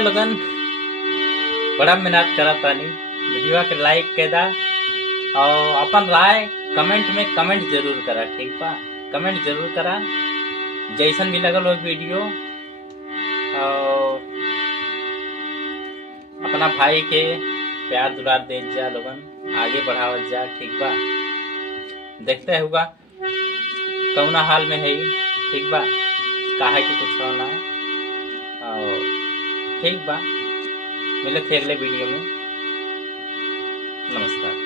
लोगन बड़ा मेहनत करा तानी, वीडियो के लाइक के दा और अपन राय कमेंट में कमेंट जरूर करा। ठीक बा, कमेंट जरूर करा जैसन भी लगल हो वीडियो। और अपना भाई के प्यार दुलार दे जा लोगन, आगे बढ़ावल जा। ठीक बा, देखते हुआ कौना हाल में है। ठीक बा, काहे कि कुछ होना है। और ठीक बा, मिलत है अगले वीडियो में। नमस्कार।